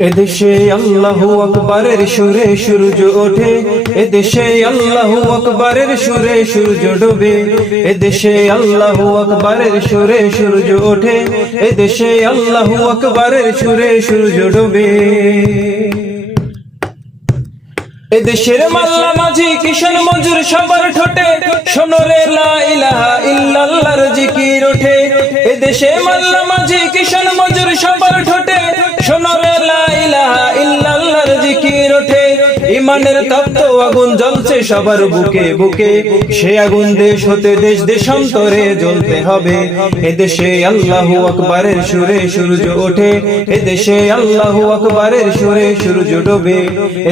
এদেশে আল্লাহু আকবারের সুরে সূর্য ওঠে, এদেশে আল্লাহু আকবারের সুরে সূর্য ডোবে। এদেশে আল্লাহু আকবারের সুরে সূর্য ওঠে, এদেশে আল্লাহু আকবারের সুরে সূর্য ডোবে। এদেশের মাল্লা মাঝি কিষান মজুর সবার ঠোঁটে শোনো রে লা ইলাহা ইল্লাল্লাহর জিকির ওঠে। এদেশে মাল্লা মাঝি কিষান মজুর সবার ঠোঁটে শোনো রে লা ইলাহা ইল্লাল্লাহর জিকির ওঠে। ইমানের তপ্ত আগুন জ্বলছে সবার বুকে বুকে, সে আগুন দেশ হতে দেশ দেশান্তরে জ্বলতে হবে। এদেশে আল্লাহু আকবারের সুরে সূর্য ওঠে, এদেশে আল্লাহু আকবারের সুরে সূর্য ডোবে।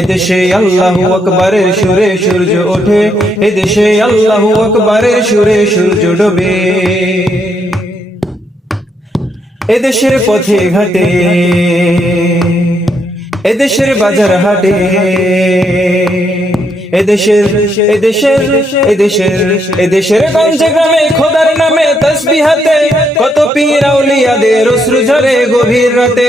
এদেশে আল্লাহু আকবারের সুরে সূর্য ওঠে, এদেশে আল্লাহু আকবারের সুরে সূর্য ডোবে। এদেশের পথে ঘাটে, এদেশের বাজার হাটে, এদেশের এদেশের এদেশের এদেশের গঞ্জে গ্রামে খোদার নামে তাসবিহ হাতে কত পীর আউলিয়াদের অশ্রু ঝরে গভীর রাতে।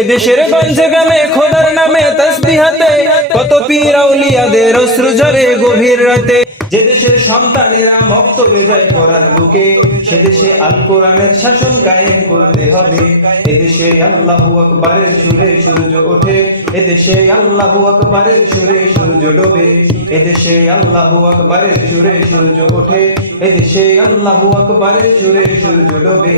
এদেশের গঞ্জে গ্রামে খোদার নামে তাসবিহ হাতে কত পীর আউলিয়াদের অশ্রু ঝরে গভীর রাতে। যে দেশের সন্তানেরা মক্তবে যায় কোরআন বুকে, সে দেশে আল কোরআনের শাসন কায়েম করতে হবে। এদেশে আল্লাহু আকবারের সুরে সূর্য ওঠে, এদেশে আল্লাহু আকবারের সুরে সূর্য ডোবে। এদেশে আল্লাহু আকবারের সুরে সূর্য ওঠে, এদেশে আল্লাহু আকবারের সুরে সূর্য ডোবে।